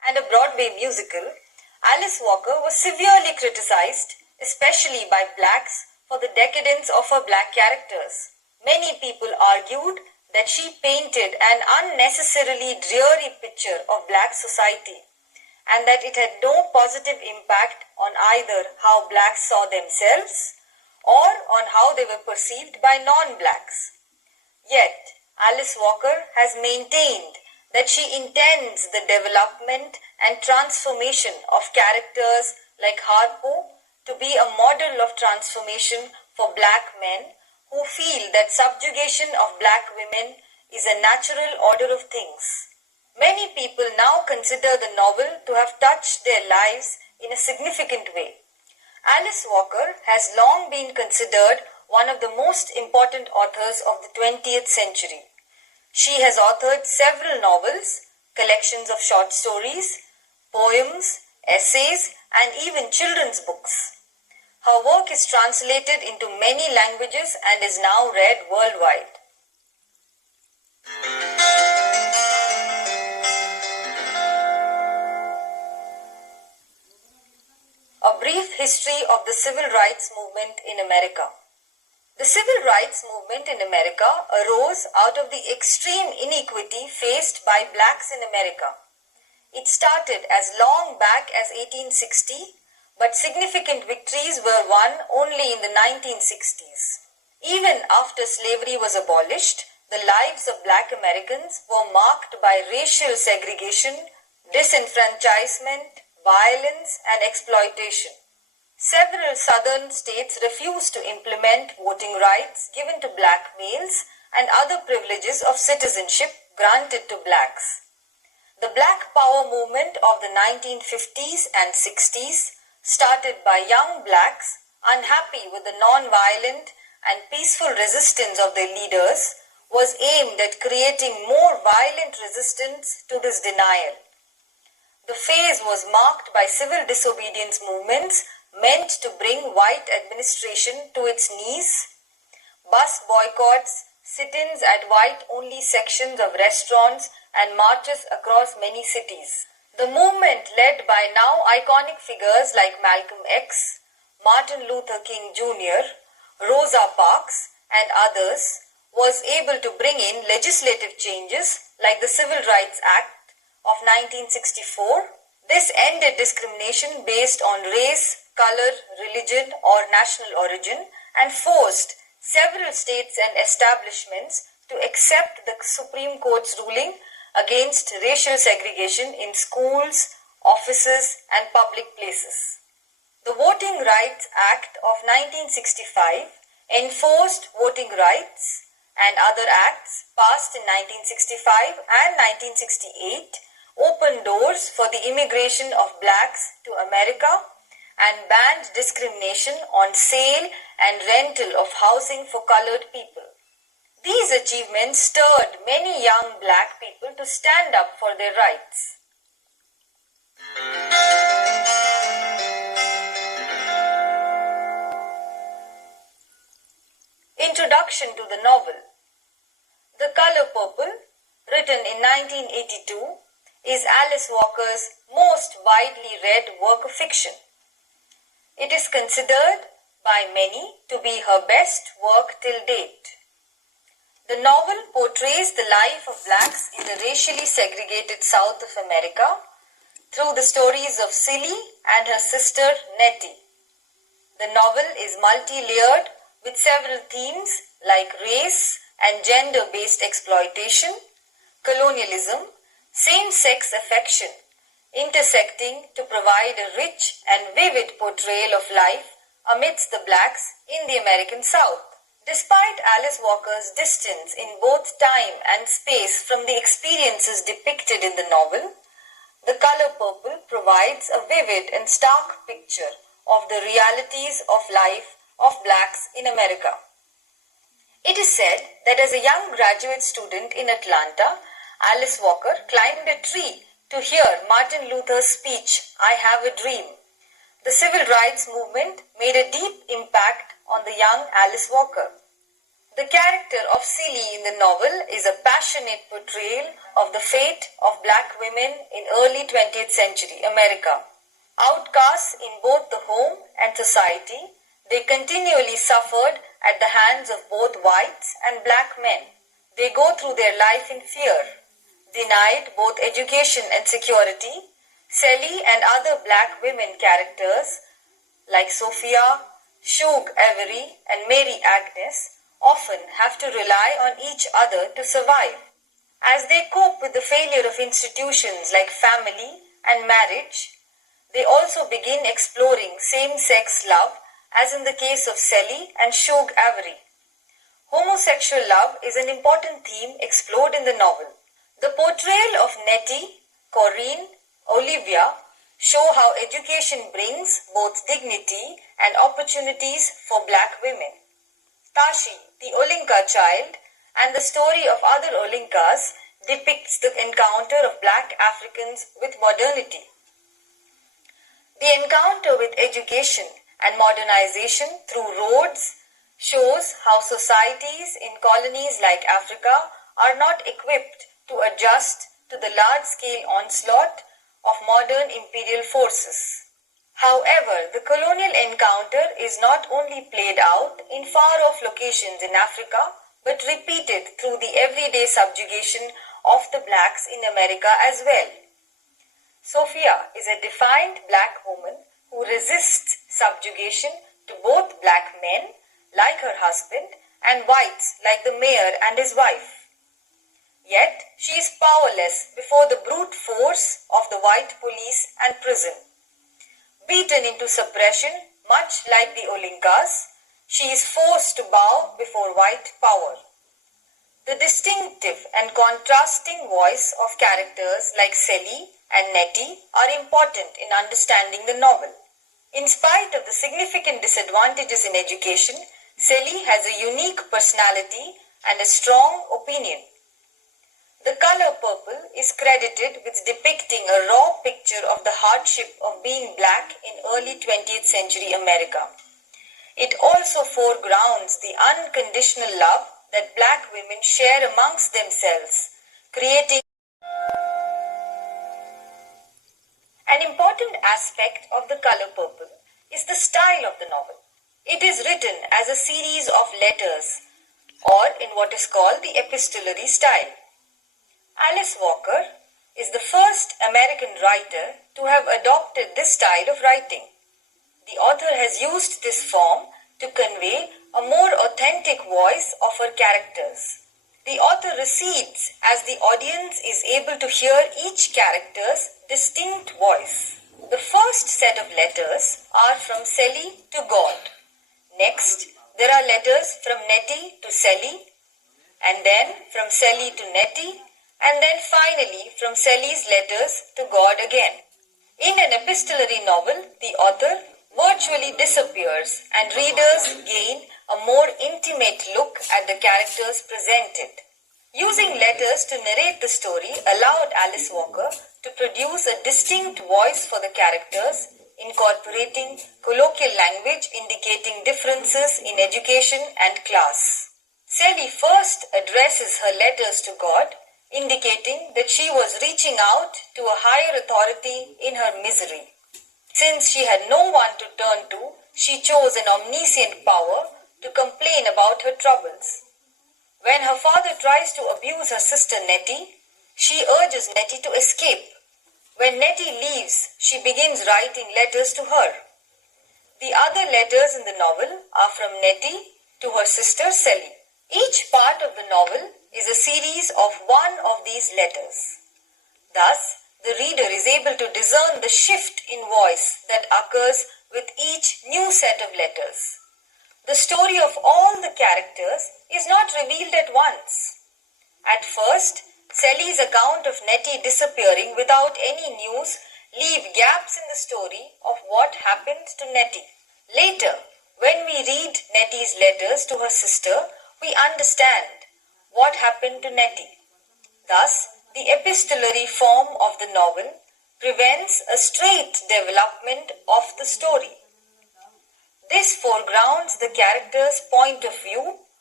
and a Broadway musical, Alice Walker was severely criticized, especially by blacks, for the decadence of her black characters. Many people argued that she painted an unnecessarily dreary picture of black society, and that it had no positive impact on either how blacks saw themselves or on how they were perceived by non-blacks. Yet, Alice Walker has maintained that she intends the development and transformation of characters like Harpo to be a model of transformation for black men who feel that subjugation of black women is a natural order of things. Many people now consider the novel to have touched their lives in a significant way. Alice Walker has long been considered one of the most important authors of the 20th century. She has authored several novels, collections of short stories, poems, essays, and even children's books. Her work is translated into many languages and is now read worldwide. A brief history of the civil rights movement in America. The civil rights movement in America arose out of the extreme inequity faced by blacks in America. It started as long back as 1860, but significant victories were won only in the 1960s. Even after slavery was abolished, the lives of black Americans were marked by racial segregation, disenfranchisement, violence, and exploitation. Several southern states refused to implement voting rights given to black males and other privileges of citizenship granted to blacks. The Black Power movement of the 1950s and 60s, started by young blacks unhappy with the non-violent and peaceful resistance of their leaders, was aimed at creating more violent resistance to this denial. The phase was marked by civil disobedience movements meant to bring white administration to its knees, bus boycotts, sit-ins at white-only sections of restaurants, and marches across many cities. The movement, led by now iconic figures like Malcolm X, Martin Luther King Jr., Rosa Parks, and others, was able to bring in legislative changes like the Civil Rights Act of 1964. This ended discrimination based on race, color, religion, or national origin, and forced several states and establishments to accept the Supreme Court's ruling against racial segregation in schools, offices, and public places. The Voting Rights Act of 1965 enforced voting rights, and other acts passed in 1965 and 1968 opened doors for the immigration of blacks to America and banned discrimination on sale and rental of housing for colored people. These achievements stirred many young black people to stand up for their rights. Introduction to the novel. The Color Purple, written in 1982, is Alice Walker's most widely read work of fiction. It is considered by many to be her best work till date. The novel portrays the life of blacks in the racially segregated South of America through the stories of Celie and her sister Nettie. The novel is multi-layered with several themes like race and gender-based exploitation, colonialism, same-sex affection, intersecting to provide a rich and vivid portrayal of life amidst the blacks in the American South. Despite Alice Walker's distance in both time and space from the experiences depicted in the novel, The Color Purple provides a vivid and stark picture of the realities of life of blacks in America. It is said that as a young graduate student in Atlanta, Alice Walker climbed a tree to hear Martin Luther's speech, "I Have a Dream." The civil rights movement made a deep impact on the young Alice Walker. The character of Celie in the novel is a passionate portrayal of the fate of black women in early 20th century America. Outcasts in both the home and society, they continually suffered at the hands of both whites and black men. They go through their life in fear, denied both education and security. Celie and other black women characters like Sophia, Shug, Avery, and Mary Agnes often have to rely on each other to survive. As they cope with the failure of institutions like family and marriage, they also begin exploring same-sex love, as in the case of Celie and Shug Avery. Homosexual love is an important theme explored in the novel. The portrayal of Nettie, Corinne, Olivia show how education brings both dignity and opportunities for black women. Tashi, the Olinka child, and the story of other Olinkas depicts the encounter of black Africans with modernity. The encounter with education and modernization through roads shows how societies in colonies like Africa are not equipped to adjust to the large-scale onslaught of modern imperial forces. However, the colonial encounter is not only played out in far-off locations in Africa, but repeated through the everyday subjugation of the blacks in America as well. Sophia is a defiant black woman who resists subjugation to both black men, like her husband, and whites like the mayor and his wife. Yet, she is powerless before the brute force of the white police and prison. Beaten into suppression, much like the Olinkas, she is forced to bow before white power. The distinctive and contrasting voice of characters like Celie and Nettie are important in understanding the novel. In spite of the significant disadvantages in education, Celie has a unique personality and a strong opinion. The color purple is credited with depicting a raw picture of the hardship of being black in early 20th century America. It also foregrounds the unconditional love that black women share amongst themselves, creating an important aspect of The Color Purple is the style of the novel. It is written as a series of letters, or in what is called the epistolary style. Alice Walker is the first American writer to have adopted this style of writing. The author has used this form to convey a more authentic voice of her characters. The author recedes as the audience is able to hear each character's distinct voice. The first set of letters are from Celie to God. Next, there are letters from Nettie to Celie, and then from Celie to Nettie, and then finally from Celie's letters to God again. In an epistolary novel, the author virtually disappears and readers gain a more intimate look at the characters presented. Using letters to narrate the story allowed Alice Walker to produce a distinct voice for the characters, incorporating colloquial language indicating differences in education and class. Celie first addresses her letters to God, indicating that she was reaching out to a higher authority in her misery. Since she had no one to turn to, she chose an omniscient power to complain about her troubles. When her father tries to abuse her sister Nettie, she urges Nettie to escape. When Nettie leaves, she begins writing letters to her. The other letters in the novel are from Nettie to her sister Celie. Each part of the novel is a series of one of these letters. Thus, the reader is able to discern the shift in voice that occurs with each new set of letters. The story of all the characters is not revealed at once. At first, Celie's account of Nettie disappearing without any news leave gaps in the story of what happened to Nettie. Later, when we read Nettie's letters to her sister, we understand what happened to Nettie. Thus, the epistolary form of the novel prevents a straight development of the story. This foregrounds the character's point of view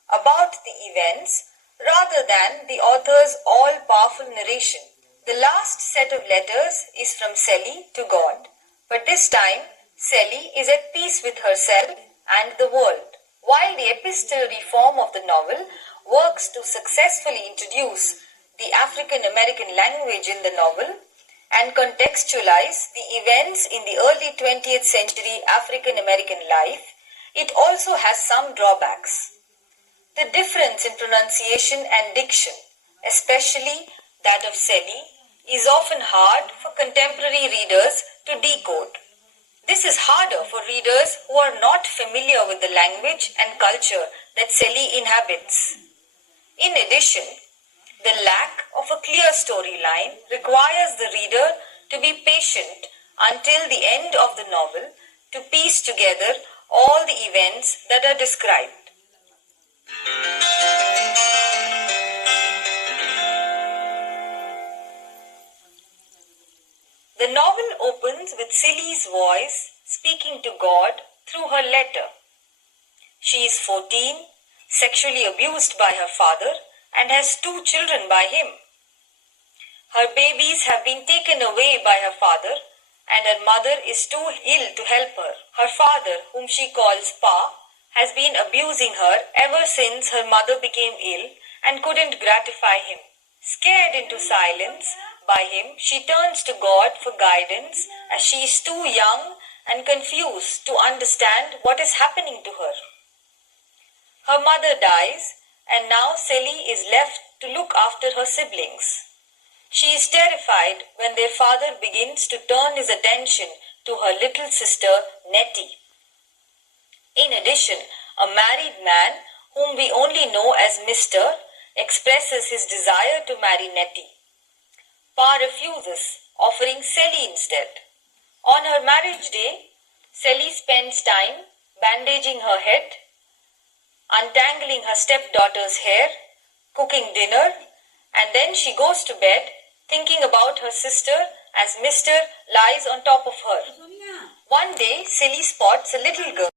about the events rather than the author's all-powerful narration. The last set of letters is from Celie to God, but this time Celie is at peace with herself and the world. While the epistolary form of the novel works to successfully introduce the African American language in the novel and contextualize the events in the early 20th century African American life, it also has some drawbacks. The difference in pronunciation and diction, especially that of Celie, is often hard for contemporary readers to decode. This is harder for readers who are not familiar with the language and culture that Celie inhabits. In addition, the lack of a clear storyline requires the reader to be patient until the end of the novel to piece together all the events that are described. The novel opens with Celie's voice speaking to God through her letter. She is 14, sexually abused by her father, and has 2 children by him. Her babies have been taken away by her father, and her mother is too ill to help her. Her father, whom she calls Pa, has been abusing her ever since her mother became ill and couldn't gratify him. Scared into silence by him, she turns to God for guidance as she is too young and confused to understand what is happening to her. Her mother dies, and now Celie is left to look after her siblings. She is terrified when their father begins to turn his attention to her little sister Nettie. In addition, a married man, whom we only know as Mr., expresses his desire to marry Nettie. Pa refuses, offering Celie instead. On her marriage day, Celie spends time bandaging her head, untangling her stepdaughter's hair, cooking dinner, and then she goes to bed thinking about her sister as Mr. lies on top of her. One day, Celie spots a little girl